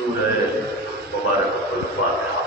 سورہ مبارک الفاتحہ۔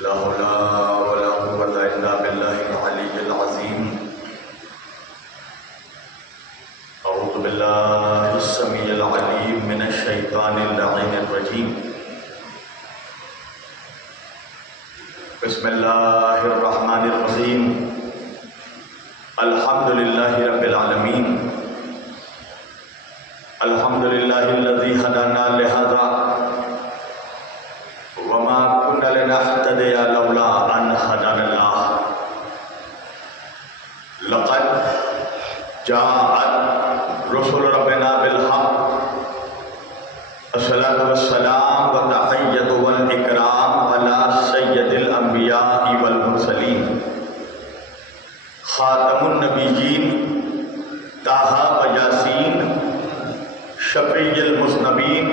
لا حول ولا قوة إلا بالله العلي العظيم۔ أعوذ بالله السميع العليم من الشيطان اللعين الرجيم۔ بسم الله الرحمن الرحيم۔ الحمد لله رب العالمين۔ الحمد لله الذي هدانا لهذا وما كنا لنهتدي لولا أن هدانا الله۔ لقد جاءت رسل ربنا بالحق۔ الصلاة والسلام والتحية والإكرام على سيد الأنبياء والمرسلين خاتم النبيين طه وياسين شفيع المذنبين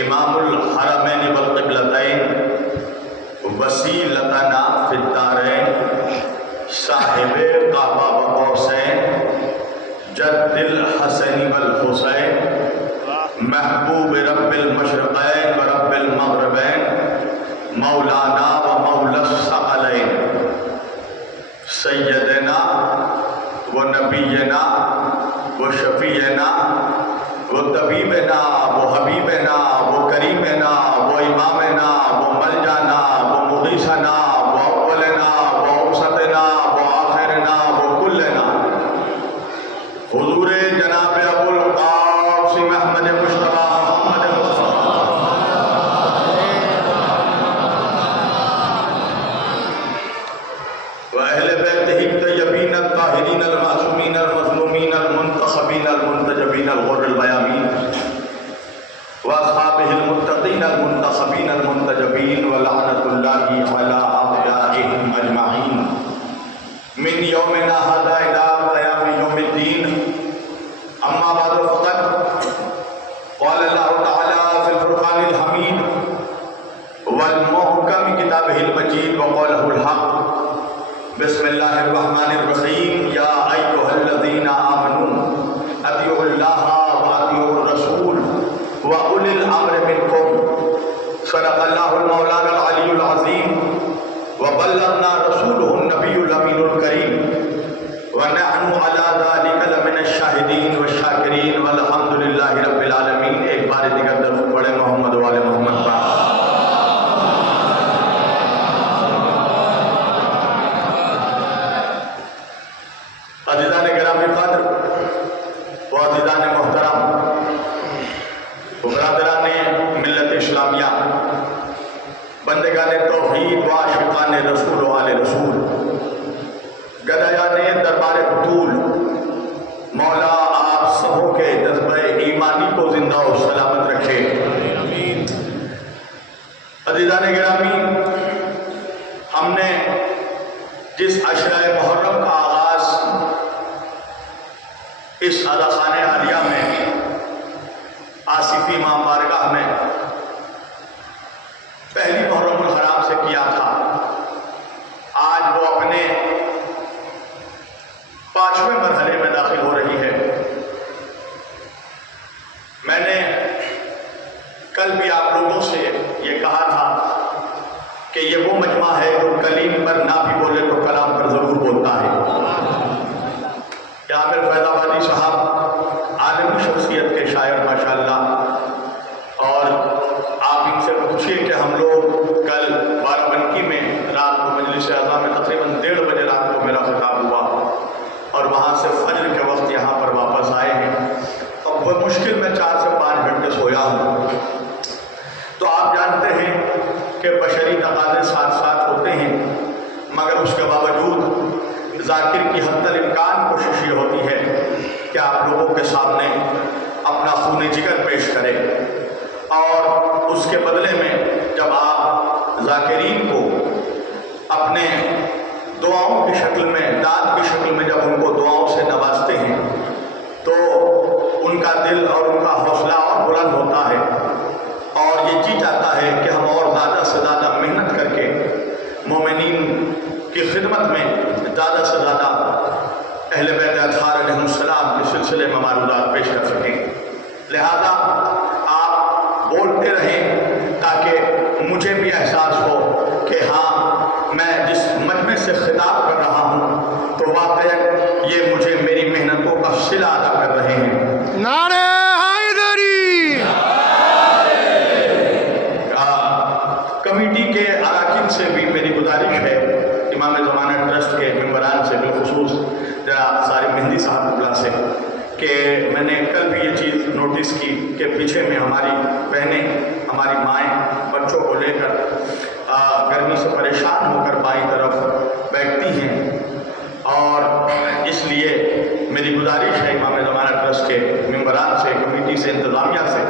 امام الحرمین والقبلتین وسیلتنا فی الدارین صاحب کعبہ و قوسین جد الحسن والحسین محبوب رب المشرقین و رب المغربین مولانا و مولا الثقلین سیدنا و نبینا و شفیعنا وہ طبیبنا وہ حبیبنا وہ کریمنا وہ امامنا وہ ملجانا وہ مغیثنا وہ اولنا وہ اوسطنا وہ آخرنا وہ کلنا حضور جناب ابو القاسم احمد مصطفیٰ محمد مصطفیٰ واہل بیتہ الطیبین الطاہرین المعصومین المظلومین المنتخبین المنتجبین الغر المیامین واصحابہ المتقین المنتخبین المنتجبین ولعنۃ اللہ علی اعدائہم اجمعین من یومنا ھذا الی قیام یوم الدین۔ اما بعد فقد قال اللہ تعالی فی الفرقان الحمید والمحکم کتابہ المجید وقولہ الحق۔ بسم اللہ الرحمن الرحیم۔ یا ایھا الذین آمنوا اطیعوا اللہ واطیعوا الرسول وأولی الامر منکم۔ صدق اللہ المولانا العلی العظیم وبلغنا رسولہ النبی الامین الکریم ونحن علی ذلک لمن الشاہدین والشاکرین والحمد للہ رب العالمین۔ ایک بار دیگر درود پڑھیں محمد وآل محمد پر۔ عزیزان گرامی قدر و عزیزان محترم و برادران ملت اسلامیہ، بندگان توحید و عاشقان رسول و آل رسول، گدایان دربار بطول، مولا آپ سبوں کے جذبہ ایمانی کو زندہ و سلامت رکھے۔ عزیزان گرامی، ہم نے جس عشرہ محرم کا آغاز اس اعلیٰ خانہ عالیہ میں آصفی ماں بارگاہ میں پہلی محرم الحرام سے کیا تھا، آج وہ اپنے 5ویں مرحلے میں داخل ہو رہی ہے۔ میں نے کل بھی آپ لوگوں سے یہ کہا تھا کہ یہ وہ مجمع ہے جو کلیم پر نہ بھی بولے تو کلام پر ضرور بولتا ہے۔ عامر فیض آبادی صاحب عالمی شخصیت کے شاعر ماشاءاللہ، اور بمشکل میں 4 سے 5 گھنٹے سویا ہوں۔ تو آپ جانتے ہیں کہ بشری تقاضے ساتھ ساتھ ہوتے ہیں، مگر اس کے باوجود ذاکر کی حتی الامکان کوشش یہ ہوتی ہے کہ آپ لوگوں کے سامنے اپنا خون جگر پیش کریں، اور اس کے بدلے میں جب آپ ذاکرین کو اپنے دعاؤں کی شکل میں، داد کی شکل میں جب ان کو دعاؤں سے نوازتے ہیں تو ان کا دل اور ان کا حوصلہ اور بلند ہوتا ہے، اور یہ جی چاہتا ہے کہ ہم اور زیادہ سے زیادہ محنت کر کے مومنین کی خدمت میں زیادہ سے زیادہ اہل بیت اطہار علیہ السلام کے سلسلے میں معروضات پیش کر سکیں۔ لہذا آپ بولتے رہیں تاکہ مجھے بھی احساس ہو کہ ہاں میں جس مجمع سے خطاب کر رہا ہوں تو واقعاً یہ مجھے میری محنتوں کا صلہ ادا کر رہے ہیں۔ نعرہ حیدری! کمیٹی کے اراکین سے بھی میری گزارش ہے، امام زمانہ ٹرسٹ کے ممبران سے، بالخصوص جناب سارق مہندی صاحب اللہ سے، کہ میں نے کل بھی یہ چیز نوٹس کی کہ پیچھے میں ہماری بہنیں، ہماری مائیں بچوں کو لے کر گرمی سے پریشان ہو کر بائیں طرف بیٹھتی ہیں، اور اس لیے میری گزارش ہے امام زمانہ ٹرسٹ کے ممبران سے، کمیٹی سے، انتظامیہ سے،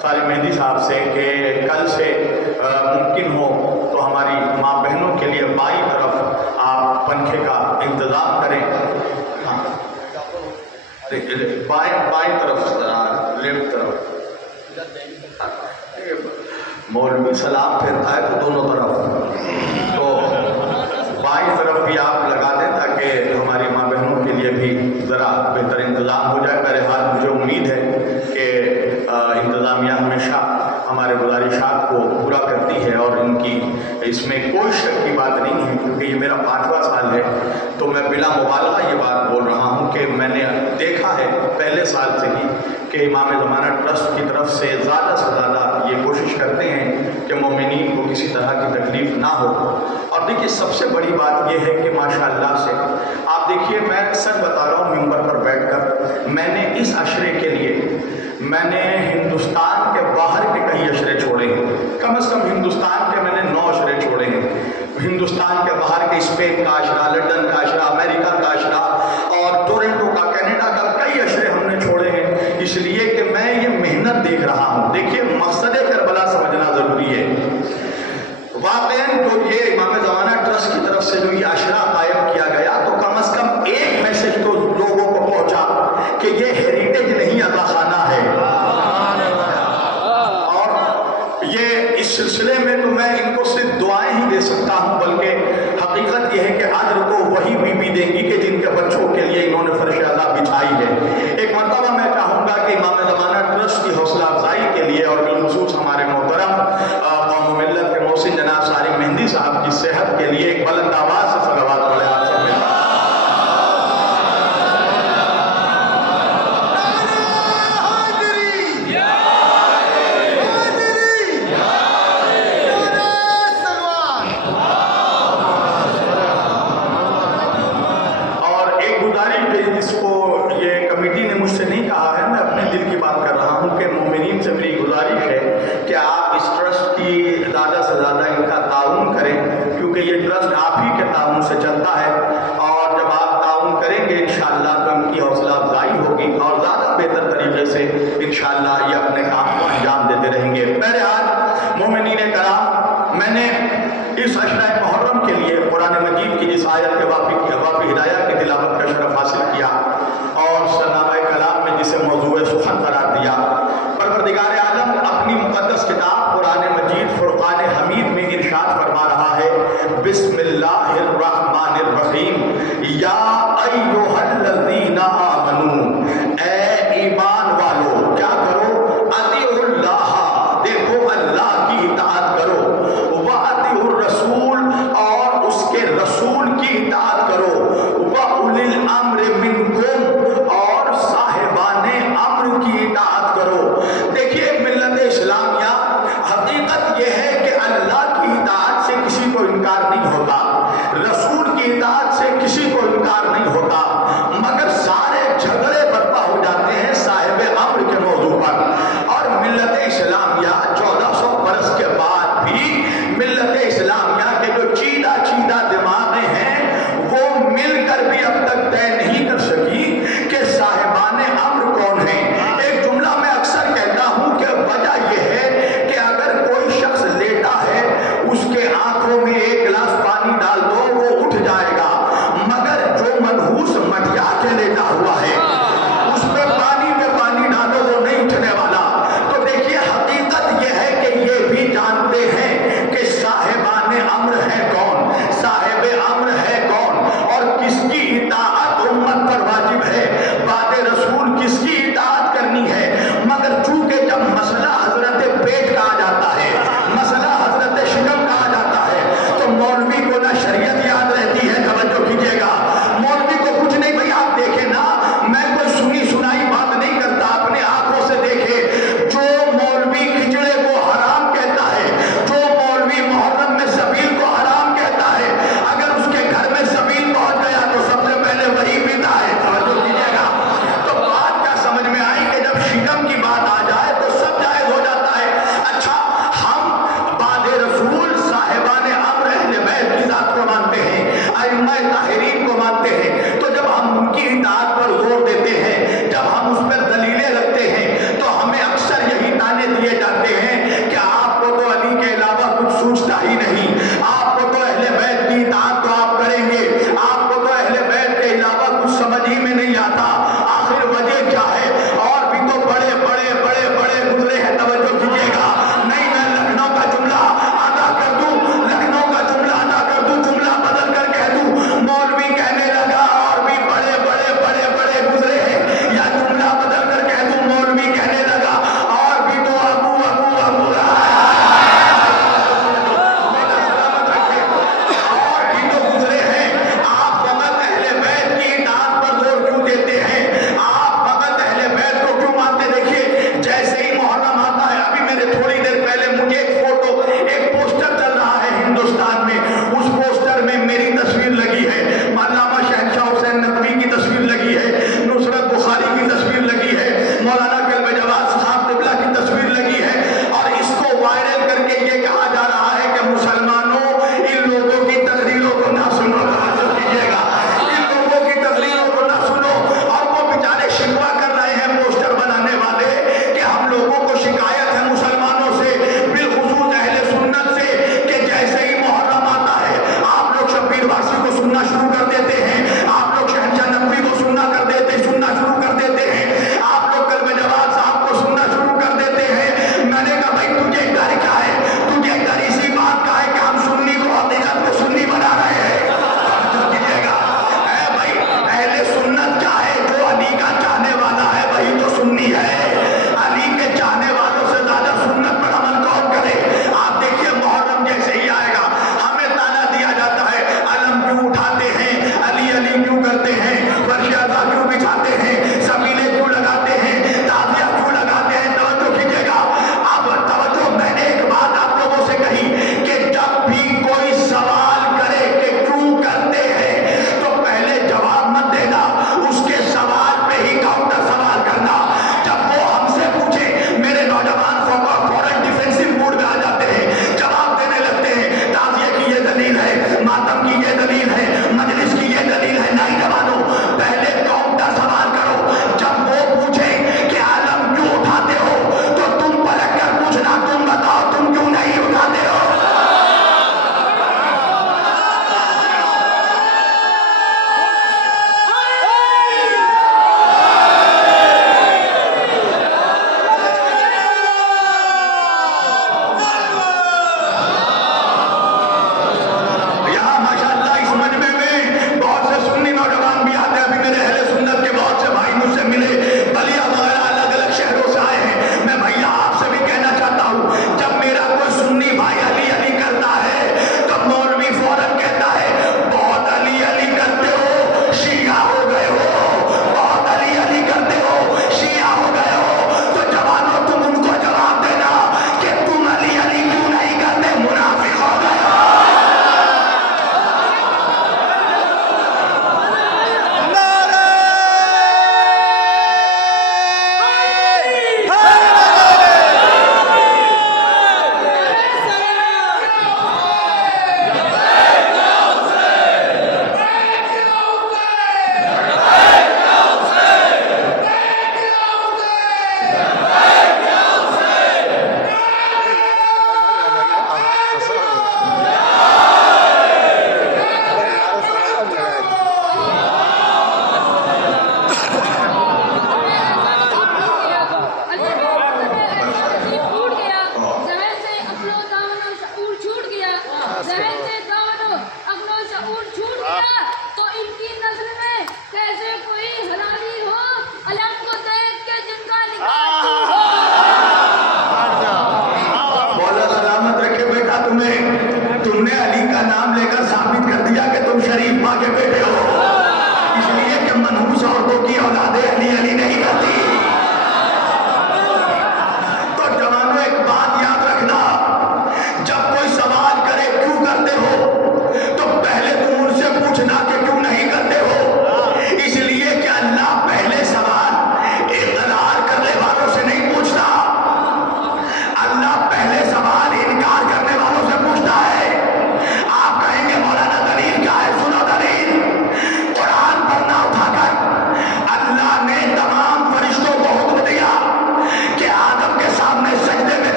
سارق مہندی صاحب سے، کہ کل سے ممکن ہو تو ہماری ماں بہنوں کے لیے بائیں طرف آپ پنکھے کا انتظام کریں۔ ہاں بائیں طرف، لیفٹ طرف مولوی سلام پھیرتا ہے تو دونوں طرف، تو بائیں طرف بھی آپ لگا دیں تاکہ ہماری ماں بہنوں کے لیے بھی ذرا بہتر انتظام ہو جائے۔ بہرحال مجھے امید ہے کہ انتظامیہ ہمیشہ ہمارے گزارشات کو پورا کرتی ہے، اور ان کی اس میں کوئی شک کی بات نہیں ہے، کیونکہ یہ میرا 5واں سال ہے، تو میں بلا مبالغہ یہ بات بول رہا ہوں کہ میں نے دیکھا ہے پہلے سال سے ہی کہ امام زمانہ ٹرسٹ کی طرف سے زیادہ یہ کوشش کرتے ہیں کہ مومنین کو کسی طرح کی تکلیف نہ ہو۔ اور دیکھیے سب سے بڑی بات یہ ہے کہ ماشاءاللہ سے آپ دیکھیے، میں سچ بتا رہا ہوں ممبر پر بیٹھ کر، میں نے اس عشرے کے لیے میں نے ہندوستان کے باہر کے کئی عشرے چھوڑے ہیں، کم از کم ہندوستان کے میں نے 9 عشرے چھوڑے ہیں، ہندوستان کے باہر کے اسپین کا عشرہ، لنڈن کا عشرہ، امریکہ کا عشرہ، اور ٹورنٹو کا، کینیڈا کا، کئی عشرے ہم نے چھوڑے ہیں، اس لیے کہ میں یہ محنت دیکھ رہا ہوں۔ دیکھیے مقصد کربلا سمجھنا ضروری ہے۔ واقعاً تو یہ امام زمانہ ٹرسٹ کی طرف سے جو یہ عشرہ قائم کیا گیا، تو کم از کم ایک میسج تو لوگوں کو پہنچا کہ یہ ہیریٹیج نہیں عطا خانہ ہے، اور یہ اس سلسلے میں تو میں ان کو صرف دعائیں ہی دے سکتا ہوں، بلکہ حقیقت یہ ہے کہ اجر کو وہی بیوی دیں گی کہ جن کے بچوں کے لیے انہوں نے فرش اعلیٰ بچھائی ہے۔ ایک مرتبہ میں چاہوں گا کہ امام زمانہ ٹرسٹ کی حوصلہ افزائی کے لیے، اور بالخصوص ہمارے محترم قوم و ملت کے محسن جناب سارق مہندی صاحب کی صحت کے لیے ایک بلند آواز سے صلوات پڑھیں آپ سب میں۔ جس کو یہ کمیٹی نے مجھ سے نہیں کہا ہے، میں اپنے دل کی بات کر رہا ہوں کہ مومنین سے میری گزارش ہے کہ آپ اس ٹرسٹ کی زیادہ سے زیادہ ان کا تعاون کریں، کیونکہ یہ ٹرسٹ آپ ہی کے تعاون سے چلتا ہے، اور جب آپ تعاون کریں گے انشاءاللہ تو ان کی حوصلہ افزائی ہوگی، اور زیادہ بہتر طریقے سے انشاءاللہ یہ اپنے کام کو انجام دیتے رہیں گے۔ بہرحال مومنین کرام، میں نے اس عشرہ محرم کے لیے قرآن مجید کی جس آیت کے واقعی ہدایہ کی تلاوت کا شرف حاصل کیا، اور سلامہ کلام میں جسے موضوع سخن قرار دیا، پروردگار عالم اپنی مقدس کتاب قرآن مجید فرقان حمید میں ارشاد فرما رہا ہے، بسم اللہ الرحمن الرحیم، یا ایھا الذین آمنوا، اے ایمان والو کیا کرو، اطیعوا اللہ، دیکھو اللہ کی اطاعت کرو، واطیعوا الرسول، اور اس کے رسول کی اطاعت کرو، وَأُولِي الْأَمْرِ مِنْکُمْ،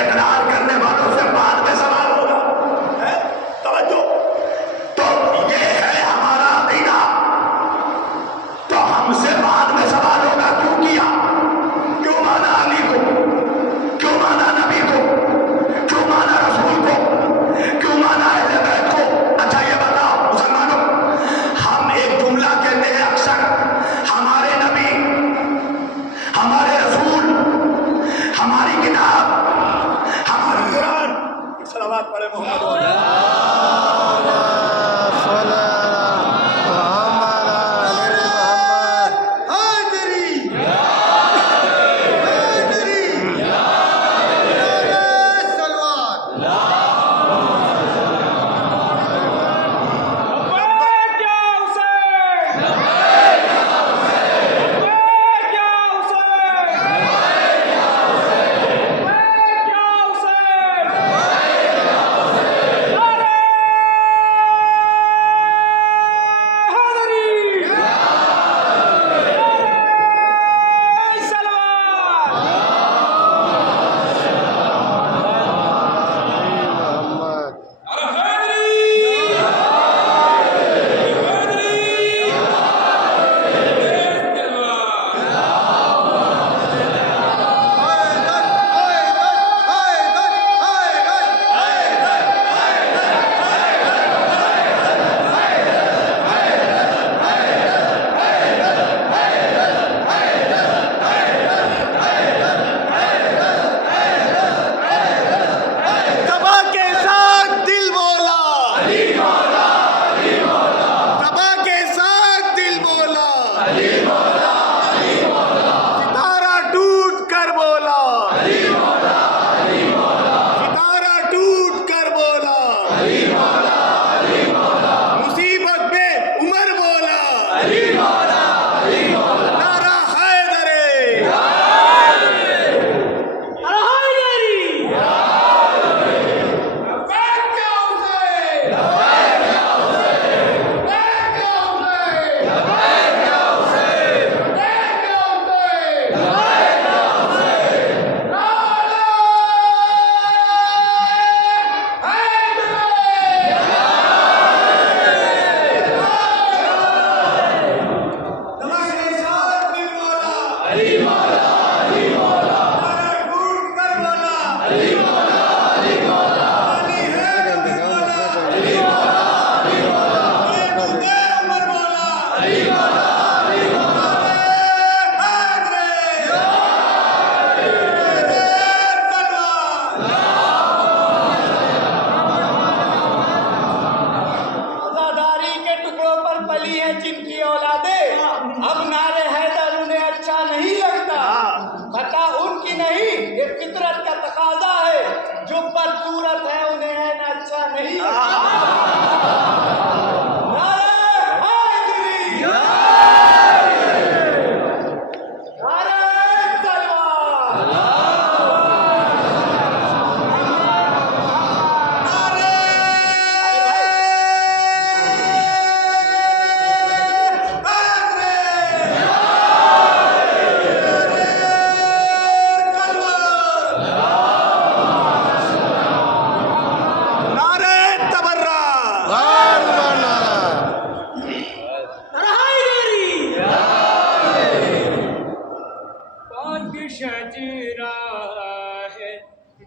اقرار کرنے والوں سے بعد میں سوال ہوگا. توجہ. تو یہ ہے ہمارا عقیدہ. تو ہم سے بعد میں سوال ہوگا کیوں کیا, کیوں مانا علی کو, کیوں مانا نبی کو, کیوں مانا رسول کو, کیوں مانا اہل بیت کو. اچھا یہ بتاؤ مسلمانوں, ہم ایک جملہ کہتے ہیں اکثر, ہمارے نبی, ہمارے رسول, ہماری کتاب, ہمارا قرآن. صلوات پڑھے محمد.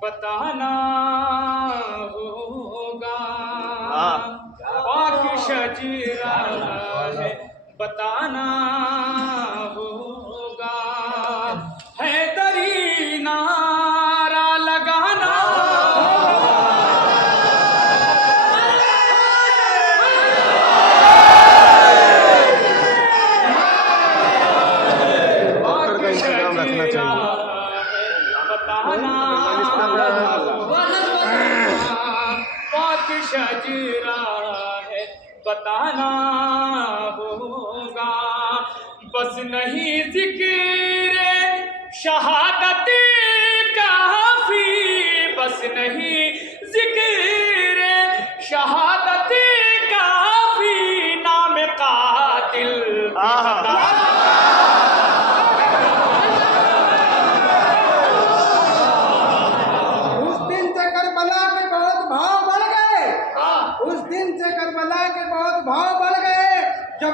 بتانا ہوگا پاک شجرا ہے بتانا ہوگا حیدری نعرہ لگانا پاک شجرا بتانا پاک شجرا ہے بتانا ہوگا بس نہیں ذکر شہادت کافی بس نہیں ذکر شہادت کافی نام قاتل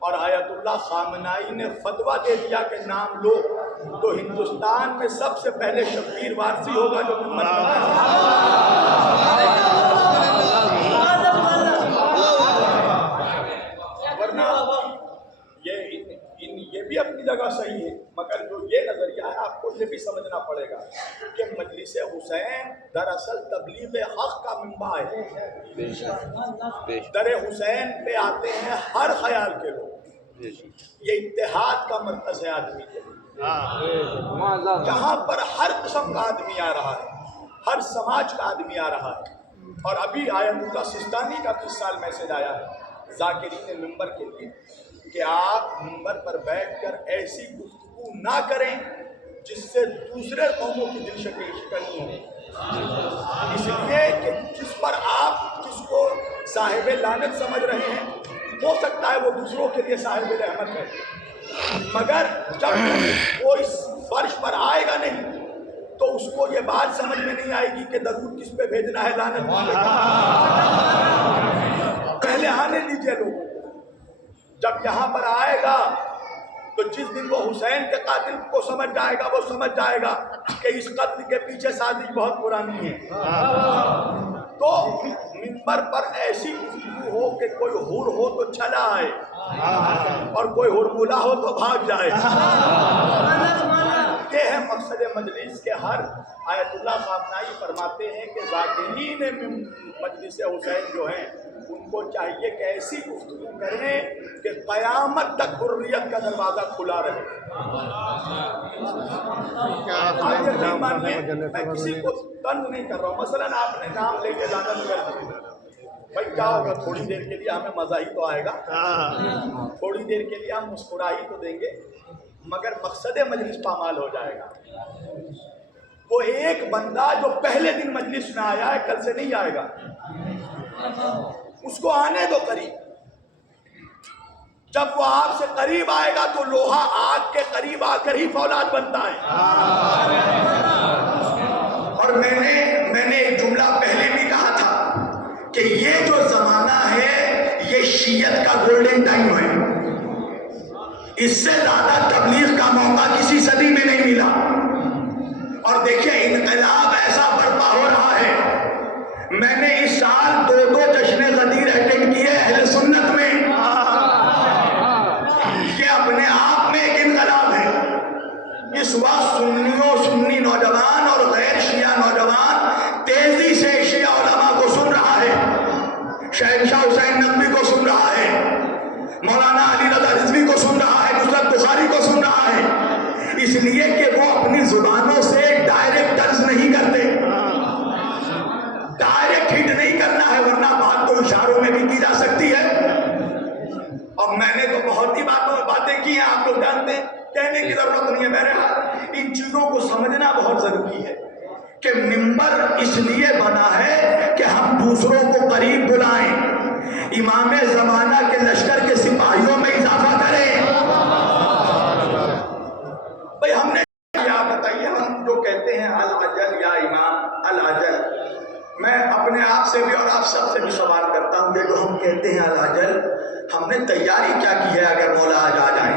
اور آیت اللہ خامنائی نے فتویٰ دے دیا کہ نام لو تو ہندوستان میں سب سے پہلے شبیر وارسی ہوگا جو ورنہ یہ بھی اپنی جگہ صحیح ہے، مگر جو یہ نظریہ ہے آپ کو یہ بھی سمجھنا پڑے گا کہ مجلس حسین دراصل تبلیغ حق کا منبع ہے۔ در حسین پہ آتے ہیں ہر خیال کے لوگ، یہ اتحاد کا مرکز ہے آدمی کے لیے، جہاں پر ہر قسم کا آدمی آ رہا ہے، ہر سماج کا آدمی آ رہا ہے۔ اور ابھی آیت اللہ سستانی کا 20 سال میسج آیا ہے ذاکرین منبر کے لیے کہ آپ منبر پر بیٹھ کر ایسی گفتگو نہ کریں جس سے دوسرے قوموں کی دل شکنی ہو، اس لیے کہ جس پر آپ جس کو صاحب لعنت سمجھ رہے ہیں ہو سکتا ہے وہ دوسروں کے لیے صاحب رحمت ہے، مگر جب وہ اس فرش پر آئے گا نہیں تو اس کو یہ بات سمجھ میں نہیں آئے گی کہ درود کس پہ بھیجنا ہے، لعنت پہلے آنے دیجئے لوگوں کو۔ جب یہاں پر آئے گا تو جس دن وہ حسین کے قاتل کو سمجھ جائے گا وہ سمجھ جائے گا کہ اس قتل کے پیچھے سازش بہت پرانی ہے۔ تو منبر پر ایسی گفتگو ہو کہ کوئی حور ہو تو چلا آئے اور کوئی حرمولہ ہو تو بھاگ جائے۔ یہ ہے مقصد مجلس کے ہر آیت اللہ خامنائی فرماتے ہیں کہ ذاکرین مجلس حسین جو ہیں ان کو چاہیے کہ ایسی گفتگو کریں کہ قیامت تک حریت کا دروازہ کھلا رہے۔ میں کسی کو تنگ نہیں کر رہا ہوں، مثلاً آپ نے نام لے کے جانا کر دیا، بھائی کیا ہوگا، تھوڑی دیر کے لیے ہمیں مزہ ہی تو آئے گا، تھوڑی دیر کے لیے ہم مسکرا ہی تو دیں گے، مگر مقصد مجلس پامال ہو جائے گا۔ وہ ایک بندہ جو پہلے دن مجلس میں آیا ہے کل سے نہیں آئے گا، اس کو آنے دو قریب۔ جب وہ آپ سے قریب آئے گا تو لوہا آگ کے قریب آ کر ہی فولاد بنتا ہے۔ اور میں نے ایک جملہ پہلے بھی کہا تھا کہ یہ جو زمانہ ہے یہ شیعت کا گولڈن ٹائم ہے، اس سے زیادہ تبلیغ کا موقع کسی صدی میں نہیں ملا۔ اور دیکھیے انقلاب ایسا برپا ہو رہا ہے، میں نے اس سال 2 جشن غدیر اٹینڈ کیے اہل سنت میں، یہ اپنے آپ میں ایک انقلاب ہے۔ اس وقت سنی نوجوان اور غیر شیعہ نوجوان تیزی سے شیعہ علماء کو سن رہا ہے، شہنشاہ حسین نقوی کو سن رہا ہے، مولانا علی رضا رضوی کو سن رہا ہے، نصرت بخاری کو سن رہا ہے، اس لیے کہ وہ اپنی زبانوں سے ڈائریکٹ ٹچ نہیں کرتے، ڈائریکٹ ہٹ نہیں کرنا ہے، ورنہ بات تو اشاروں میں بھی کی جا سکتی ہے۔ اور میں نے تو بہت ہی باتیں کی ہیں، آپ لوگ جانتے ہیں، کہنے کی ضرورت نہیں ہے۔ بہرحال ان چیزوں کو سمجھنا بہت ضروری ہے کہ منبر اس لیے بنا ہے کہ ہم دوسروں کو قریب بلائیں، امام زمانہ کے لشکر کے سپاہیوں میں اضافہ کریں۔ بھئی ہم نے کیا بتائیے، ہم جو کہتے ہیں العجل یا امام العجل، میں اپنے آپ سے بھی اور آپ سب سے بھی سوال کرتا ہوں، یہ جو ہم کہتے ہیں العجل، ہم نے تیاری کیا کی ہے اگر مولا آج آ جائیں؟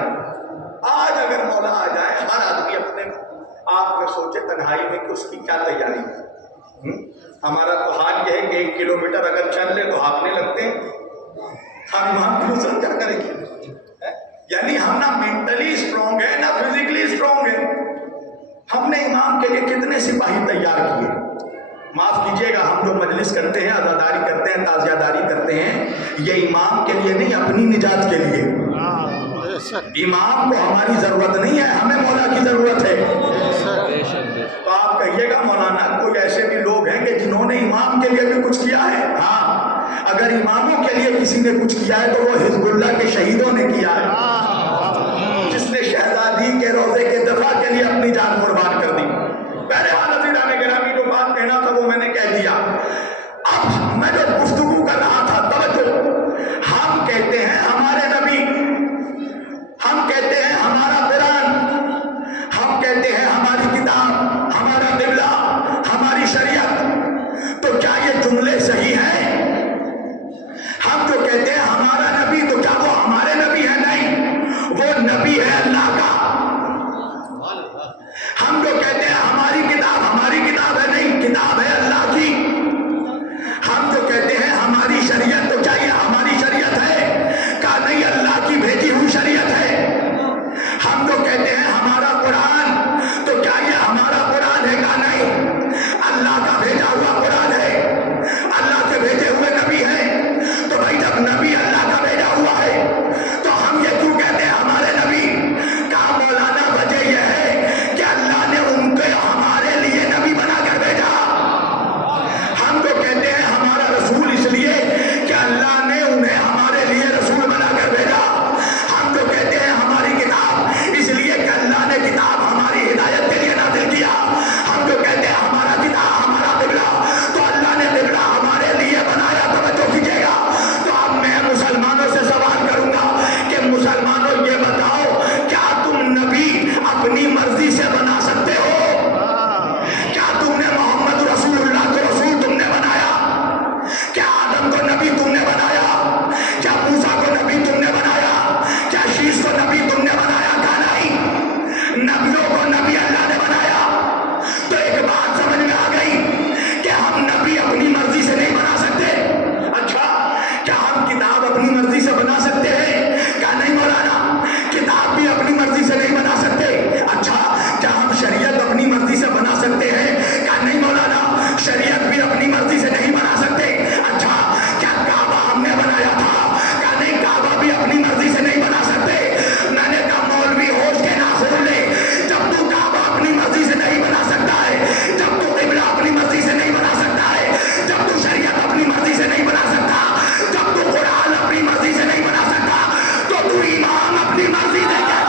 آج اگر مولا آ جائے، ہر آدمی اپنے آپ میں سوچے تنہائی میں کہ اس کی کیا تیاری ہے۔ ہمارا تو حال یہ ہے کہ 1 کلومیٹر اگر چل لے تو ہانپنے لگتے ہیں، ہم امام کی نصرت کیا کریں گے؟ یعنی ہم نہ مینٹلی اسٹرانگ ہے نہ فزیکلی اسٹرانگ ہے۔ ہم نے امام کے لیے کتنے سپاہی تیار کیے؟ معاف کیجئے گا، ہم جو مجلس کرتے ہیں، عزاداری کرتے ہیں، تعزیہ داری کرتے ہیں، یہ امام کے لیے نہیں، اپنی نجات کے لیے۔ امام کو ہماری ضرورت نہیں ہے، ہمیں مولا کی ضرورت ہے۔ تو آپ کہیے گا مولانا کوئی ایسے بھی لوگ ہیں کہ جنہوں نے امام کے لیے بھی کچھ کیا ہے؟ ہاں، اگر اماموں کے لیے کسی نے کچھ کیا ہے تو وہ حزب اللہ کے شہیدوں نے کیا ہے، جس نے شہزادی کے روضے کے دفاع کے لیے اپنی جان قربان کر دی۔ بہرحال عزیزان گرامی، جو بات کہنا تھا وہ میں نے کہہ دیا۔ اب میں جو گفتگو کر رہا تھا، توجہ، ہم کہتے ہیں ہمارے نبی، ہم کہتے ہیں ہمارا قرآن، ہم کہتے ہیں ہماری کتاب، ہمارا قبلہ، ہماری شریعت، تو کیا یہ جملے صحیح ہیں؟ ہم جو کہتے ہیں ہمارا نبی، تو کیا وہ ہمارے نبی ہیں؟ نہیں۔ کہتے ہیں ہمارا قرآن، تو کیا یہ ہمارا قرآن ہے کا نہیں، اللہ کا بھیجا ہوا قرآن ہے، اللہ کے بھیجے ہوئے نبی ہیں، تو بھائی جب نبی اللہ کا بھیجا ہوا ہے تو ہم یہ کیوں کہتے ہیں ہمارے نبی کا؟ مولانا وجہ یہ ہے کہ اللہ نے ان کو ہمارے لیے نبی بنا کر بھیجا۔ ہم تو کہتے ہیں ہمارا رسول اس لیے کہ اللہ نے انہیں ہمارے لیے رسول بنا کر بھیجا۔ ہم تو کہتے ہیں ہماری کتاب اس لیے کہ اللہ نے کتاب ہماری ہدایت کے لیے نازل کیا۔ ہم تو کہتے ہیں ہمارا کتاب ہمارا قبلہ تو اللہ نے قبلہ ہمارے لیے بنایا۔ توجہ کیجیے گا۔ تو اب میں مسلمانوں سے سوال کروں گا کہ مسلمانوں یہ بتاؤ کیا تم نبی اپنی مرضی سے بنا سکتے ہو؟ کیا تم نے محمد رسول اللہ کو رسول تم نے بنایا؟ کیا آدم کو نبی تم نے بنایا؟ کیا موسیٰ کو نبی تم نے بنایا؟ کیا شیش کو نبی تم نے بنایا؟ کہا نہیں، نبیوں کو نبی اللہ نے بنایا۔ تو ایک بات سمجھ میں آ گئی کہ ہم نبی اپنی مرضی سے نہیں بنا سکتے۔ اچھا کیا ہم کتاب اپنی مرضی سے بنا سکتے ہیں؟ کہا نہیں مولانا، کتاب بھی اپنی مرضی سے نہیں بنا سکتے۔ اچھا کیا ہم شریعت اپنی مرضی سے بنا سکتے ہیں؟ کہا نہیں مولانا، شریعت بھی اپنی مرضی سے نہیں بنا سکتے۔ اچھا کیا کعبہ ہم نے بنایا تھا؟ کہا نہیں، کعبہ بھی اپنی مرضی سے نہیں بنا سکتے۔ میں نے کہا مولوی ہوش کے نہ کھول لے، جب تو کعبہ اپنی مرضی سے نہیں بنا سکتا ہے، جب تو قبلہ اپنی مرضی سے نہیں بنا سکتا ہے، جب تو شریعت اپنی مرضی سے نہیں بنا سکتا، جب تو قرآن اپنی مرضی سے نہیں بنا سکتا، تو امام اپنی مرضی سے کیا؟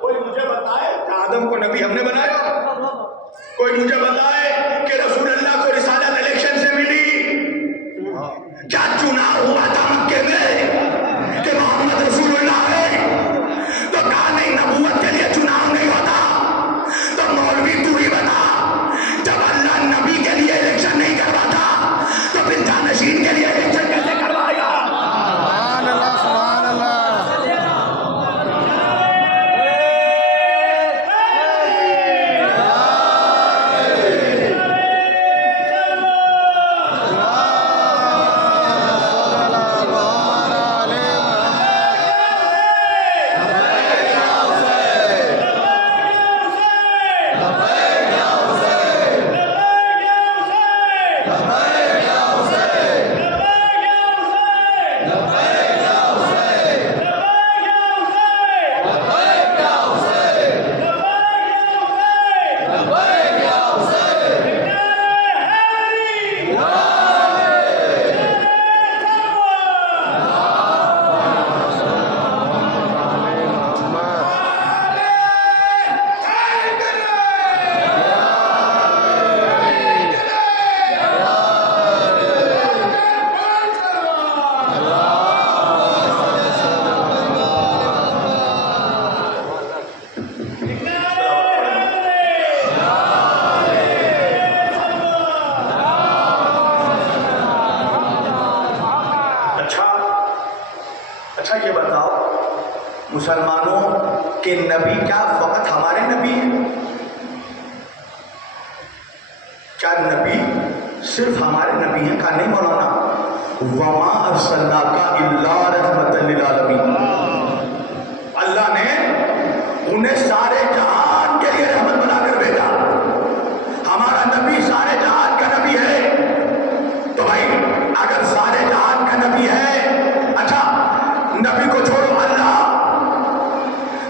کوئی مجھے بتائے کہ آدم کو نبی ہم نے بنایا؟ کوئی مجھے بتائے کہ رسول اللہ کو رسالت الیکشن سے ملی؟ کیا چناؤ ہوا تھا مکے میں کہ محمد رسول اللہ ہے؟ تو کہا نہیں، نبوت کے لیے چناؤ نہیں ہوتا۔ تو مولوی تو ہی بتا، جب اللہ نبی کے لیے الیکشن نہیں کرواتا تو پھر جانشین کے لیے الیکشن کیسے کروائے گا؟ سبحان اللہ، سبحان اللہ۔ اچھا یہ بتاؤ مسلمانوں کے نبی کیا فقط ہمارے نبی ہیں؟ کیا نبی صرف ہمارے نبی ہیں؟ کہا نہیں مولانا، وما ارسلناک الا رحمۃ للعالمین، اللہ نے انہیں سارے جہان کے لیے رحمت بنا کر بھیجا۔ ہمارا نبی سارے جہان کا نبی ہے۔ تو بھائی اگر سارے جہان کا نبی ہے، اچھا نبی کو چھوڑو، اللہ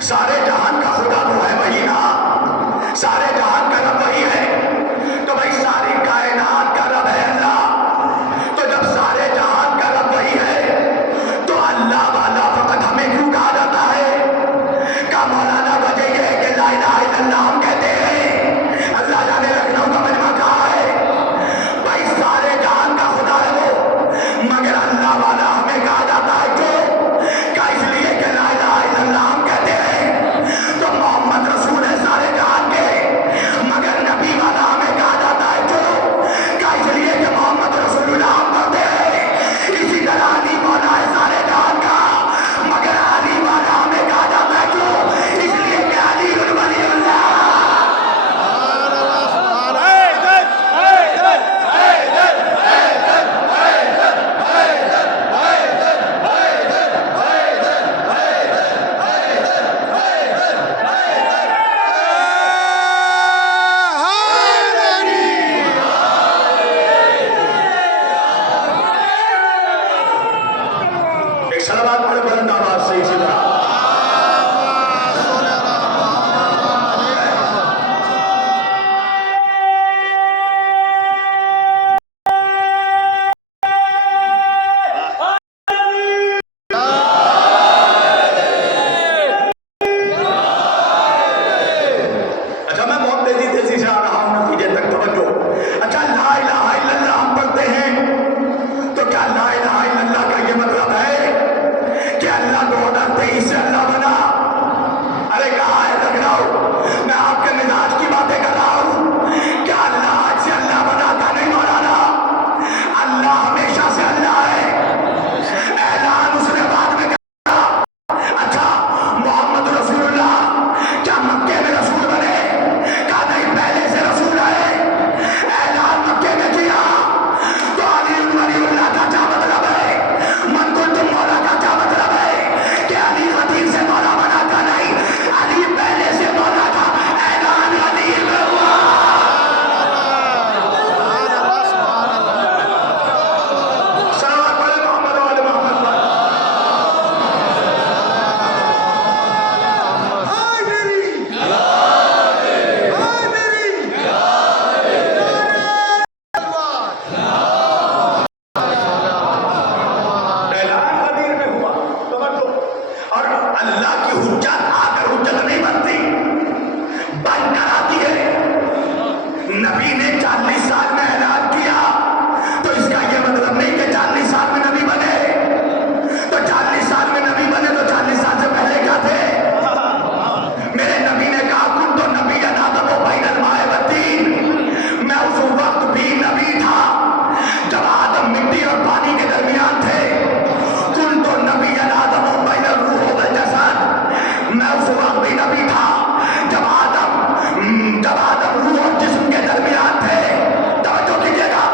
سارے جہان کا خدا تو ہے وہی نا، سارے جہان کا رب وہی ہے۔ تو بھائی ساری کائنات کا رب ہے اللہ، تو جب سارے جہان کا رب وہی ہے تو اللہ اللہ 2023 سے اللہ بنا. ارے کہاں ہے لکھنؤ؟ میں آپ کے مزاج کی باتیں کر رہا ہوں. کیا اللہ آج سے اللہ بنا تھا؟ نہیں مولانا، اللہ ہمیشہ سے اللہ ہے. اعلان اس نے بعد میں کیا؟ اچھا محمد رسول اللہ کیا مکے میں رسول بنے؟ کہا نہیں، پہلے سے رسول ہے. اعلان مکے میں کیا تو علی ولی اللہ کا کیا مطلب ہے؟ من کنت مولا کا کیا مطلب ہے؟ کہ علی غدیر سے مولا بنا تھا؟ نہیں، علی پہلے سے مولا تھا. اعلان غدیر میں ہوا. سلام علی محمد و آل محمد. اعلان غدیر میں ہوا. سمجھ لو. اور اللہ کی حجت آ کر حجت نہیں بنتی، بن کر آتی ہے. نبی نے 40 سال میں اعلان کیا تو اس کا یہ مطلب نہیں کہ 40 سال میں نبی بنے. تو 40 سال میں نبی بنے تو 40 سال سے پہلے کیا تھے؟ میرے نبی نے کہا کن تو نبی آدم و بین الماء والطین. میں اس وقت بھی نبی تھا جب آدم مٹی اور پانی کے درمیان تھے. کن تو نبی آدم و بین الروح والجسد. میں اس وقت بھی نبی تھا جب آدم روح اور جسم کے درمیان تھے. توجہ کیجیے گا.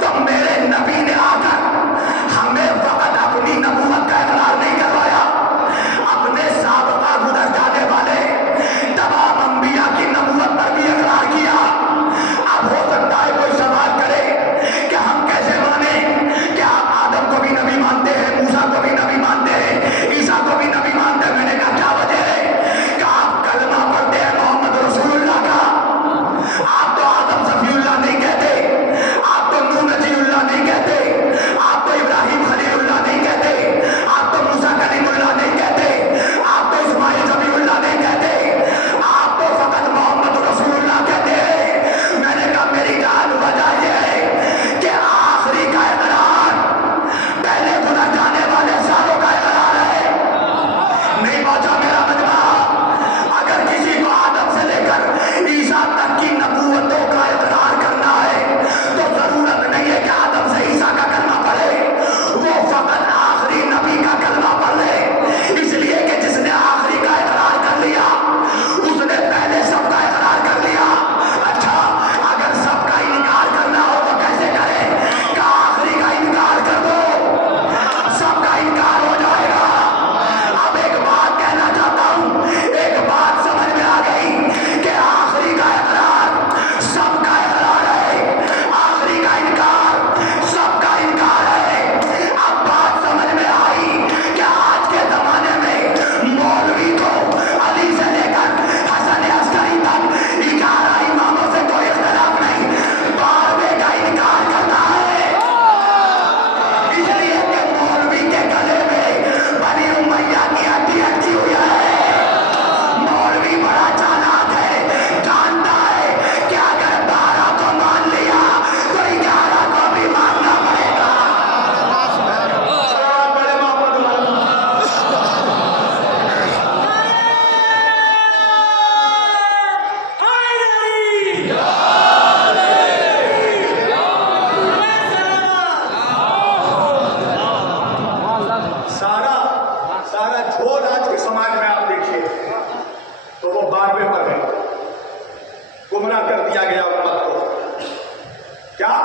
تو میرے نبی نے آ کر ہمیں فقط اپنی نبوت کا اقرار نہیں کروایا، اپنے سابقہ گزر جانے والے تمام انبیاء کی نبوت پر بھی اقرار کیا. اب ہو سکتا ہے کوئی سوال کرے کہ ہم کیسے مانیں؟ کیا آپ آدم کو بھی نبی مانتے ہیں، موسیٰ کو بھی نبی مانتے ہیں، عیسیٰ کو بھی نبی مانتے ہیں؟ میں نے کہا کیا وجہ ہے؟ کہ آپ کلمہ پڑھتے ہیں محمد رسول اللہ کا. آپ تو آدم صفی اللہ نہیں کہتے، آپ تو نوح نجی اللہ نہیں کہتے، آپ تو ابراہیم خلیل اللہ نہیں کہتے، آپ تو موسیٰ کلیم اللہ نہیں کہتے، آپ تو اسماعیل ذبیح اللہ نہیں کہتے، آپ تو فقط محمد رسول اللہ کہتے ہیں. میں نے کہا میری جان وجہ یہ ہے کہ آخری کا اقرار پہلے گزر جانے والے سالوں کا اقرار ہے. نہیں پہنچا میرا مجمع. اگر کسی کو آدم سے لے کر عیسیٰ تک کی نبوتوں کا اقرار کرنا ہے تو ضرورت نہیں ہے کہ آدم سے عیسیٰ کا کلمہ پڑھے، وہ فقط آخری نبی کا کلمہ پڑھ لے. اس لیے کہ جس نے آخری کا اقرار کر لیا اس نے پہلے سب کا اقرار کر لیا. اچھا اگر سب کا انکار کرنا ہو تو کیسے کرے؟ کہ آخری کا انکار کر دو، سب کا انکار ہو جائے گا. اب ایک بات کہنا چاہتا ہوں، ایک بات سمجھ میں آ گئی کہ آخری کا اقرار سب کا اقرار ہے، آخری کا انکار سب کا انکار ہے. اب بات سمجھ میں آئی کہ آج کے زمانے میں مولوی کو علی سے لے کر حسن عسکری تک 11 اماموں سے کوئی اختلاف نہیں، 12ویں کا انکار کرتا ہے. اس لیے کہ مولوی کے گلے میں بنی امیہ کی ہڈی اٹکی ہوئی ہے. مولوی بڑا چالاک ہے، جانتا ہے کہ اگر 12 کو مان لیا تو 11 کو بھی ماننا پڑے گا. سلام بڑے محمد سارا جھول آج کے سماج میں آپ دیکھیے تو وہ 12ویں پر ہے. گمراہ کر دیا گیا امت کو. کیا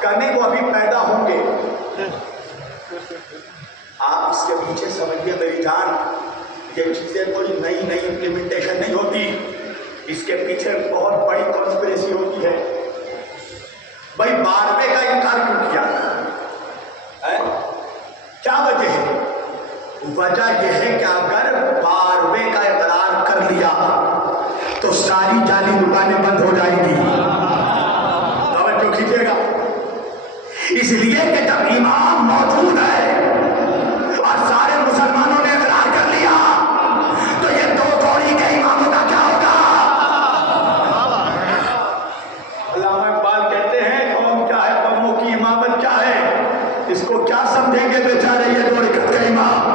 کرنے کو ابھی پیدا ہوں گے. آپ اس کے پیچھے سمجھیے میری جان، یہ چیزیں کوئی نئی امپلیمنٹیشن نہیں ہوتی، اس کے پیچھے بہت بڑی کانسپریسی ہوتی ہے. بھائی 12ویں کا انکار کیوں کیا؟ کیا وجہ ہے؟ وجہ یہ ہے کہ اگر 12ویں کا اقرار کر لیا تو ساری جعلی دکانیں بند ہو جائیں گی. توجہ کیجیے گا. اس لیے کہ جب امام موجود ہے اور سارے مسلمانوں نے اقرار کر لیا تو یہ 2 جوڑی کے اماموں کا کیا ہوگا؟ علامہ اقبال کہتے ہیں قوم کیا ہے، قوموں کی امامت کیا ہے. اس کو کیا سمجھیں گے بیچارے یہ 2 رکعت کا امام.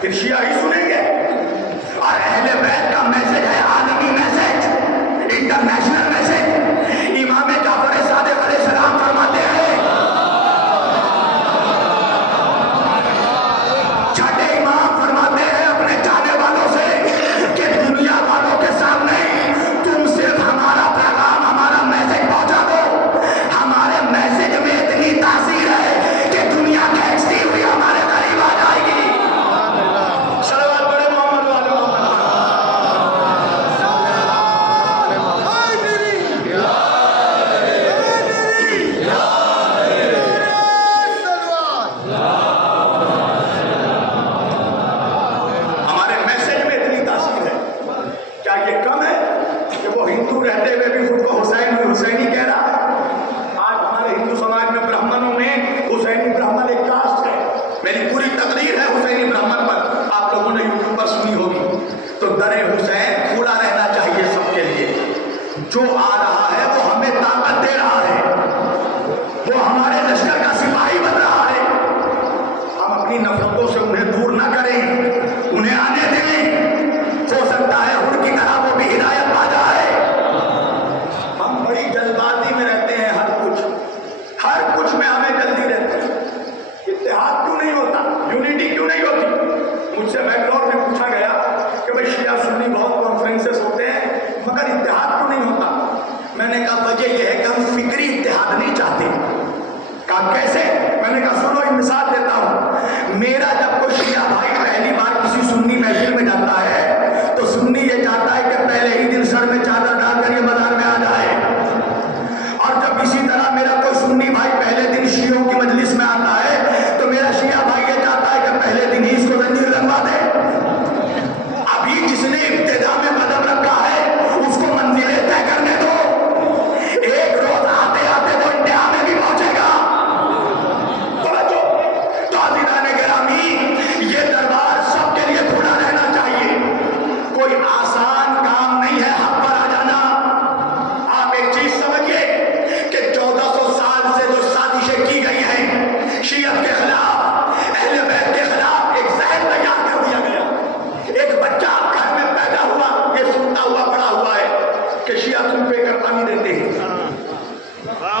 پھر شیعہ ہی سنیں گے. اور اہل بیت کا میسج ہے عالمی میسج, انٹرنیشنل میسج. امام جعفر صادق علیہ السلام فرماتے ہیں, چھٹے امام فرماتے ہیں اپنے جانے والوں سے کہ دنیا والوں کے سامنے تم صرف ہمارا پیغام, ہمارا میسج پہنچا دو. ہمارے میسج میں اتنی تاثیر ہے کہ دنیا کھینچتی ہوئی ہمارے قریب آ جائے گی. صلوات پڑھے محمد والے محمد. ہمارے میسج میں اتنی تاثیر ہے. کیا یہ کم ہے کہ وہ ہندو رہتے ہوئے بھی خود کو حسینی کہہ رہا ہے؟ آج ہمارے ہندو سماج میں برہمنوں میں حسینی برہمن ایک کاسٹ ہے. میری پوری تقریر ہے حسینی برہمن پر, آپ لوگوں نے یوٹیوب پر سنی ہوگی. تو در حسین کھلا رہنا چاہیے سب کے لیے. جو آ رہا ہے وہ ہمیں طاقت دے رہا ہے, وہ ہمارے لشکر کا سپاہی بن رہا ہے. ہم اپنی نفرتوں سے انہیں دور نہ کریں, انہیں آنے دیں. ہو سکتا ہے ان کی طرح وہ بھی ہدایت پا جائے. ہم بڑی جلد بازی میں رہتے ہیں, ہر کچھ میں ہمیں جلدی رہتی ہے. اتحاد کیوں نہیں ہوتا, یونٹی کیوں نہیں ہوتی؟ مجھ سے بنگلور میں پوچھا گیا کہ بھائی شیعہ سنی بہت کانفرنسز ہوتے ہیں مگر اتحاد کیوں نہیں ہوتا؟ میں نے کہا وجہ یہ ہے کہ ہم فکری اتحاد نہیں چاہتے. کہا کیسے؟ میں نے کہا سنو, ایک مثال دیتا ہوں. میرا جب کوئی شیعہ بھائی پہلی بار کسی سنی محفل میں جاتا ہے تو سنی یہ چاہتا ہے کہ پہلے ہی دن سر میں چادر ڈال کر یہ بازار میں آ جائے. اور جب اسی طرح میرا کوئی سنی بھائی پہلے دن شیعوں کی مجلس میں آتا ہے تو میرا شیعہ بھائی یہ چاہتا ہے کہ پہلے دن ہی اس کو زنجیر لگوا دے. ابھی جس نے ابتدا میں قدم رکھا ہے اس کو منزلیں طے کرنے دو. ایک روز آتے آتے وہ انتہا میں بھی پہنچے گا. تو عزیزان گرامی, یہ دربار سب کے لیے کھلا رہنا چاہیے. کوئی آسان کام نہیں ہے حق پر آ جانا. آپ ایک چیز سمجھیے کہ 1400 سال سے جو سازشیں کی گئی ہیں شیعت کے خلاف, اہل بیت کے خلاف, ایک ذہن تیار کر دیا گیا. ایک بچہ گھر میں پیدا ہوا, یہ سنتا ہوا بڑا ہوا ہے کہ شیعہ تم پہ کر پانی دیتے ہیں.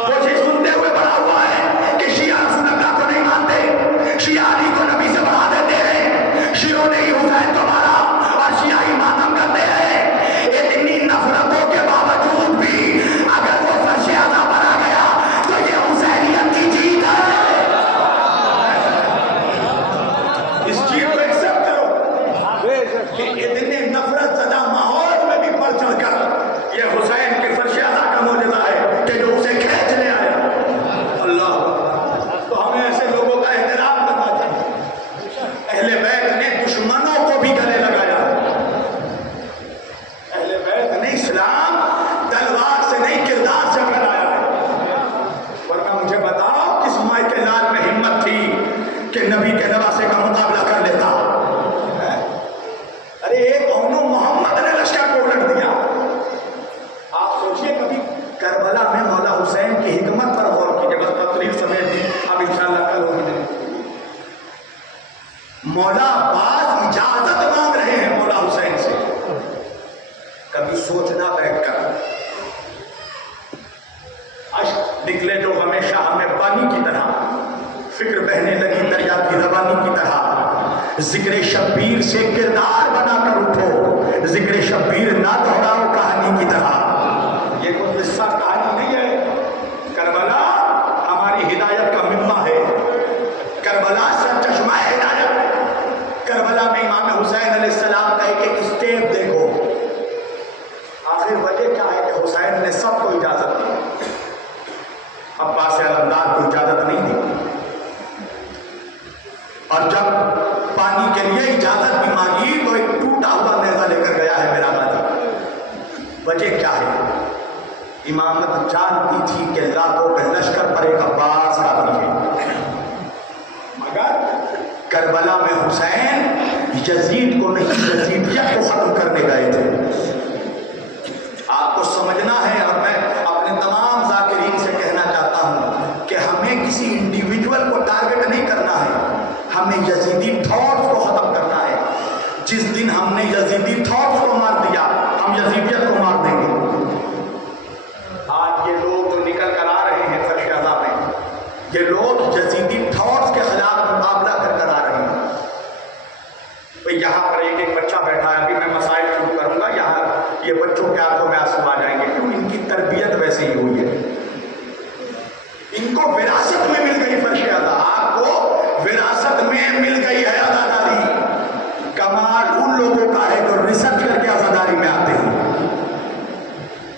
وہ چیز سنتے ہوئے بڑا ہوا ہے کہ شیعہ رسول اللہ کو نہیں مانتے, شیعہ علی کو نبی سے بڑھا دیتے ہیں, شیعوں نے ہی حسین کو مارا اور شیعہ ہی ماتم کرتے ہیں. اتنی نفرتوں کے باوجود بھی اگر وہ فرش اعلیٰ پر آ گیا تو یہ حسینیت کی جیت ہے. اس چیز کو ایکسپٹ کرو کہ اتنے نفرت زدہ ماحول میں بھی بڑھ چڑھ کر یہ حسین کے فرش اعلیٰ کا معجزہ ہے کہ جو اسے کھینچ لے آیا. اللہ, تو ہمیں ایسے لوگوں کا احترام کرنا چاہیے. اہل بیت نے دشمنوں کو بھی گلے لگایا. اہل بیت نے اسلام تلوار سے نہیں کردار سے پھیلایا ہے. ورنہ مجھے بتاؤ کس مائی کے لال میں ہمت تھی کہ نبی کے نواسے کا مقابلہ کر لیتا؟ ارے ایک اونو محمد نے لشکر کو الٹ دیا. آپ سوچئے کبھی کربلا میں مولا حسین کی حکمت پر غور کیجئے. بس تقریر سمیت دی, اب انشاءاللہ کل ہوگی. مولا عباس اجازت مانگ رہے ہیں مولا حسین سے. کبھی سوچنا بیٹھ کر, اشک نکلے جو ہمیشہ ہمیں پانی کی طرح, فکر بہنے لگی دریا کی روانی کی طرح. ذکر شبیر سے کردار بنا کر اٹھو, ذکر شبیر نہ دہراؤ کہانی کی طرح. یہ کوئی قصہ کہانی نہیں ہے. کربلا ہماری ہدایت کا مما ہے. کربلا سرچشمہ ہدایت. کربلا میں امام حسین علیہ السلام کا ایک ایک اسٹیپ دیکھو. آخر وجہ کیا ہے کہ حسین نے سب کو اجازت دی, عباس علمدار کو اجازت نہیں دی. اور جب پانی کے لیے اجازت بھی مانگی تو ایک ٹوٹا ہوا نیزہ لے کر گیا ہے میرا مالی. وجہ کیا ہے؟ امامت جانتی تھی کہ لاکھوں کے لشکر پر ایک عباس کافی ہے. مگر کربلا میں حسین یزید کو نہیں, یزیدیت کو ختم کرنے گئے تھے. آپ کو سمجھنا ہے, اور میں اپنے تمام ذاکرین سے کہنا چاہتا ہوں کہ ہمیں کسی انڈیویجول کو ٹارگٹ نہیں کرنا ہے, ہمیں یزیدی تھاٹس کو ختم کرنا ہے. ہم نے یزیدی تھاٹس کو مار دیا، ہم یزیدیت کو مار دیں گے۔ آج یہ لوگ جو نکل کر آ رہے ہیں فرش اعضا میں، یہ لوگ یزیدی تھاٹس کے خلاف مقابلہ کر آ رہے ہیں۔ بھئی یہاں پر ایک بچہ بیٹھا ہے، ابھی میں مسائل شروع کروں گا، یہاں یہ بچوں کے آنکھوں میں آنسو آ جائیں گے، کیوں؟ ان کی تربیت ویسے ہی ہوئی ہے، ان کو وراثت میں مل گئی فرش اعضا، آپ کو وراثت میں مل گئی ہے عزاداری۔ کمال ان لوگوں کا ہے جو ریسرچ کر کے عزاداری میں آتے ہیں،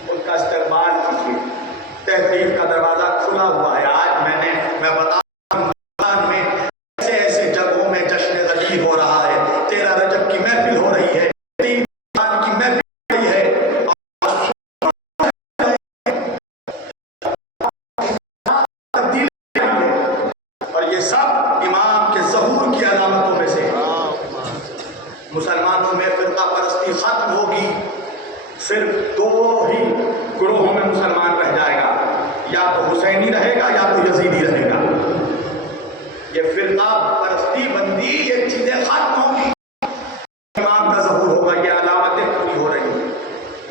ان کا استقبال کیجیے، تحقیق کا دروازہ کھلا ہوا ہے۔ آج میں بتا میں ایسے ایسے جگہوں میں جشن غدیر ہو رہا ہے، 13 رجب کی محفل ہو رہی ہے، 3 کی محفل ہو رہی ہے، اور یہ سب امام کے ظہور کی علامتوں میں سے۔ مسلمانوں میں فرقہ پرستی ختم ہوگی، صرف 2 ہی گروہوں میں مسلمان رہ جائے گا، یا تو حسینی رہے گا یا تو یزیدی رہے گا۔ یہ فرقہ پرستی بندی، یہ چیزیں ختم ہوں گی، امام کا ظہور ہوگا، یہ علامتیں پوری ہو رہی ہیں۔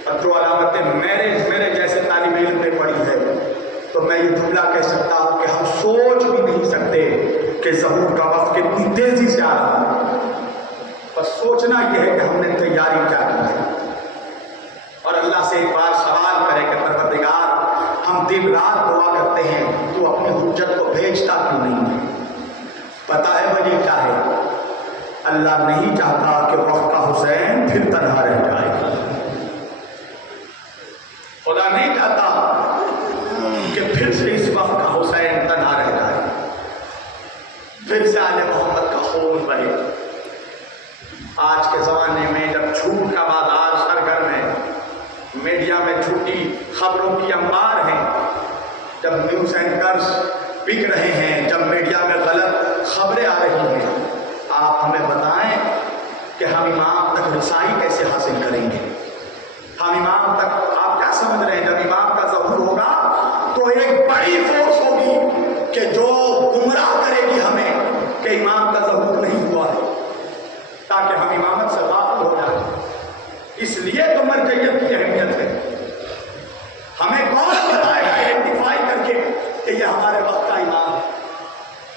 اور جو علامتیں میرے جیسے طالب علم نے پڑھی ہے، تو میں یہ جملہ کہہ سکتا ہوں کہ ہم سوچ بھی نہیں سکتے کہ ظہور کا وقت کتنی تیزی سے آ رہا ہے۔ بس سوچنا یہ ہے کہ ہم نے تیاری کیا کی ہے، اور اللہ سے ایک بار سوال کرے کہ پروردگار، ہم دن رات دعا کرتے ہیں، تو اپنی حجت کو بھیجتا کیوں نہیں ہے؟ پتہ ہے وجہ کیا ہے؟ اللہ نہیں چاہتا کہ وقت کا حسین پھر تنہا رہ جائے، خدا نہیں چاہتا کہ پھر سے اس وقت کا حسین تنہا رہ جائے، پھر سے آل محمد کا خون بہے۔ آج کے زمانے میں جب جھوٹ کا بازار سرگرم ہے، میڈیا میں جھوٹی خبروں کی انبار ہیں، جب نیوز اینکرز بک رہے ہیں، جب میڈیا میں غلط خبریں آ رہی ہیں، آپ ہمیں بتائیں کہ ہم امام تک رسائی کیسے حاصل کریں گے؟ ہم امام تک، آپ کیا سمجھ رہے ہیں جب امام کا ظہور ہوگا تو ایک بڑی فورس ہوگی کہ جو گمراہ کرے گی ہمیں کہ امام کا ظہور نہیں ہوا ہے، تاکہ ہم امامت سے غافل ہو جائیں۔ اس لیے تو مرجعیت کی اہمیت ہے۔ ہمیں کون بتائے گا آئیڈینٹیفائی کر کے کہ یہ ہمارے وقت کا امام ہے؟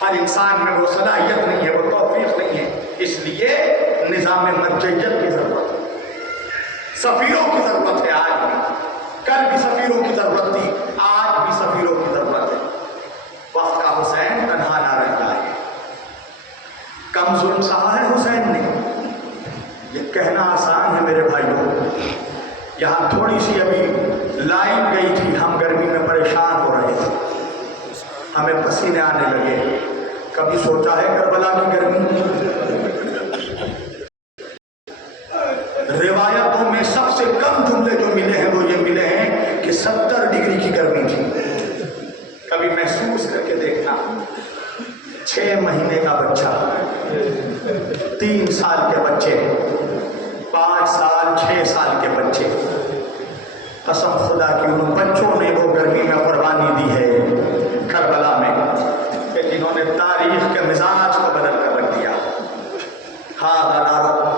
ہر انسان میں وہ صلاحیت نہیں ہے، وہ توفیق نہیں ہے، اس لیے نظام مرجعیت کی ضرورت ہے، سفیروں کی ضرورت ہے۔ آج بھی، کل بھی سفیروں کی ضرورت تھی، آج بھی سفیروں کی ضرورت ہے۔ وقت کا حسین تنہا نہ رہ جائے۔ کم ظلم سہا ہے حسین نے، یہ کہنا آسان ہے میرے بھائیوں۔ یہاں تھوڑی سی ابھی لائن گئی تھی، ہم گرمی میں پریشان ہو رہے تھے، ہمیں پسینے آنے لگے۔ کبھی سوچا ہے کربلا کی گرمی؟ روایتوں میں سب سے کم جملے جو ملے ہیں وہ یہ ملے ہیں کہ 70 ڈگری کی گرمی تھی۔ کبھی محسوس کر کے دیکھنا، 6 مہینے کا بچہ، 3 سال کے بچے، 5 سال 6 سال کے بچے، قسم خدا کی ان بچوں نے وہ گرمی میں قربانی دی ہے کربلا میں، کہ جنہوں نے تاریخ کے مزاج کو بدل کر رکھ دیا۔ ہاں دارو،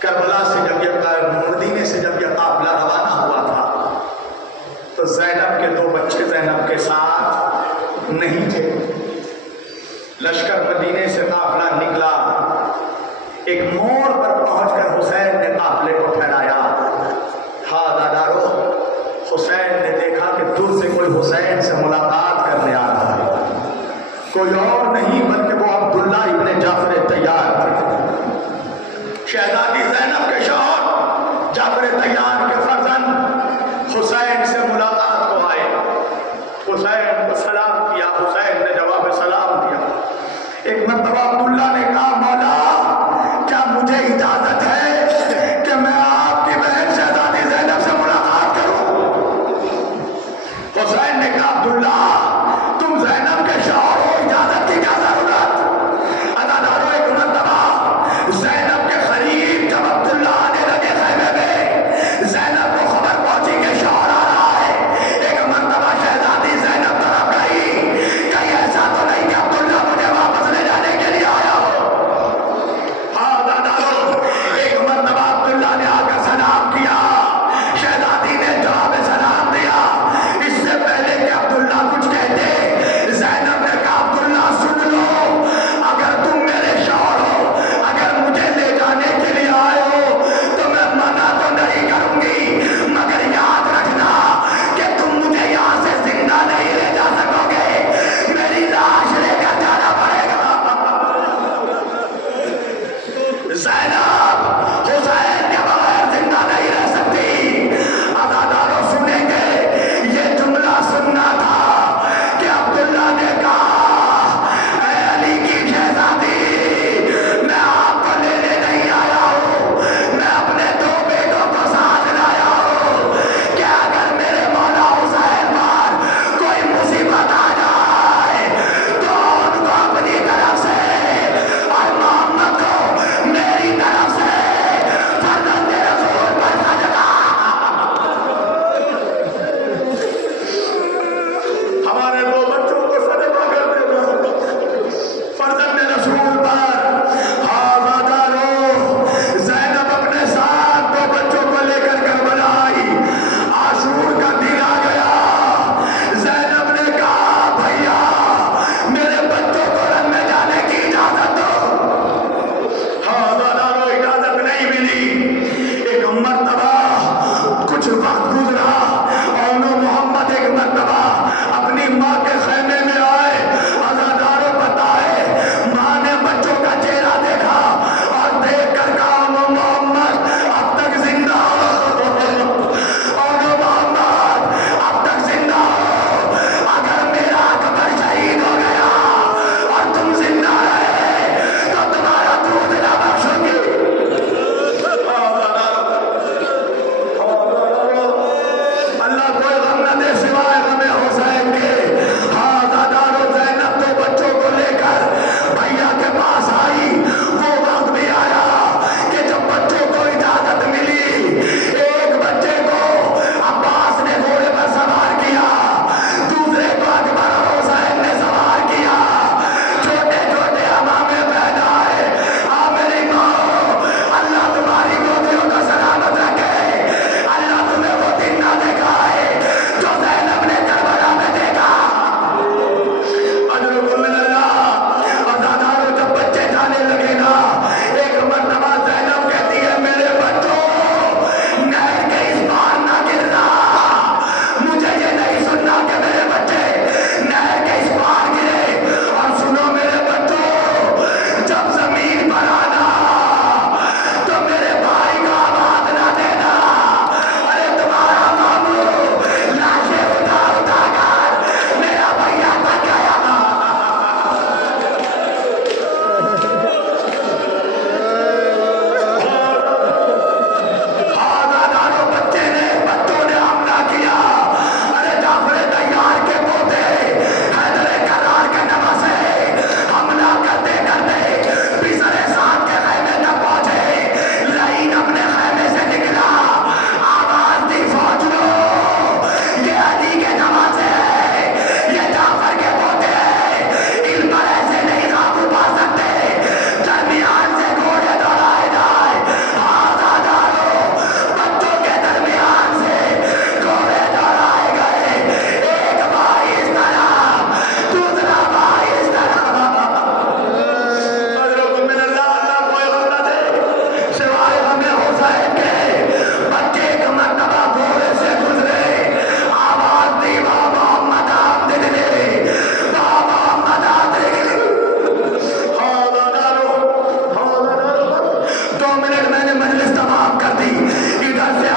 کربلا سے جب یہ مدینے سے جب یہ قافلہ روانہ ہوا تھا تو زینب کے 2 بچے زینب کے ساتھ نہیں تھے۔ لشکر مدینے سے قافلہ نکلا، ایک موڑ پر پہنچ کر حسین نے قافلے کو پھیلایا۔ ہاں دادارو، حسین نے دیکھا کہ دور سے کوئی حسین سے ملاقات کرنے آ رہا ہے، کوئی اور نہیں بلکہ وہ عبداللہ ابن جعفر طیار تھے، شہزادی زینب کے شوہر جعفر طیار کے فرزند حسین سے ملاقات کو آئے۔ حسین کو سلام کیا، حسین نے جواب سلام دیا۔ ایک مرتبہ عبداللہ نے کہا، مولا کیا مجھے اجازت ہے کہ میں آپ کی بہن شہزادی زینب سے ملاقات کروں؟ حسین نے کہا، عبداللہ تم زینب کے شوہر ہو، اجازت کی کیا ضرورت؟ عزادارو، ایک مرتبہ زینب کے قریب زینب حسین کے بغیر زندہ نہیں رہ سکتی. عزاداروں سنیں گے یہ جملہ سننا تھا کہ عبداللہ نے کہا اے علی کی شہزادی میں آپ کو لینے نہیں آیا ہوں, میں اپنے دو بیٹوں کو ساتھ لایا ہوں کہ اگر میرے مولا حسین پر کوئی مصیبت آ جائے تو ان کو اپنی طرف سے اور محمد کو میری طرف سے فرزند رسول پر سجدہ. ہمارے دو بچوں کو صدقہ کر دینا فرزند رسول پر. آزادارو زینب اپنے ساتھ دو بچوں کو لے کر کربلا آئی. عاشور کا دن آ گیا. زینب نے کہا بھیا میرے بچوں کو رن میں جانے کی اجازت دو. آزادارو اجازت نہیں ملی. ایک مرتبہ کچھ وقت گزرا اور محمد ایک مرتبہ اپنی ماں کے خیمے میں آئے. عزاداروں بتائے ماں نے بچوں کا چہرہ دیکھا اور دیکھ کر کہا محمد اب تک زندہ ہو, اور محمد اب تک زندہ ہو. اگر میرا اکبر شہید ہو گیا اور تم زندہ رہے تو تمہارا دودھ نہ بخشوں گی. اللہ کوئی غم نہ دے سوائے غم حسین کے. ہاں دادارو زینب دو بچوں کو لے کر بھیا کے پاس آئی. وہ وقت بھی آیا کہ جب بچوں کو اجازت ملی. ایک بچے کو عباس نے گھوڑے پر سوار کیا, دوسرے کو اکبر اور حسین نے سوار کیا. چھوٹے چھوٹے امامے پیدا ہے. میری ماں اللہ تمہاری گودیوں کو سلامت رکھے. اللہ تمہیں وہ دن نہ دکھائے جو زینب نے کربلا میں دیکھا. اجرکم من اللہ. عزاداروں جب بچے جانے لگے نا ایک مرتبہ زینب کہتی ہے میرے بچوں نہر کے اس پار نہ گرنا. مجھے یہ نہیں سننا کہ میرے بچے نہر کے اس پار گرے. اور سنو میرے بچوں جب زمین پر آنا تو میرے بھائی کا آواز نہ دینا. ارے تمہارا ماموں لاشیں اٹھا اٹھا کر میرا بھیا بن گیا. آزاداروں بچوں نے حملہ کیا. ارے جعفر طیار کے پوتے حیدر کرار کے نواسے حملہ کرتے کرتے بسر سعد کے خیمے تک پہنچے. لعین اپنے خیمے سے نکلا, آواز دی فوج لو یہ علی کے نواسے ہیں, یہ جعفر کے پوتے ہیں, ان پر ایسے نہیں قابو پا سکتے. درمیان سے گھوڑے دوڑائے جائے. آزاداروں بچوں کے درمیان سے گھوڑے دوڑائے گئے. ایک بھائی اس طرح دوسرا بھائی اس طرح. اجرکم من اللہ. اللہ کوئی غم نہ دے سوائے غم حسین کے. بچے ایک مرتبہ گھوڑے سے گزرے. آواز دی وا محمد آمد نے وا محمد آمد. دو منٹ میں نے مجلس تمام کر دی. ادھر سے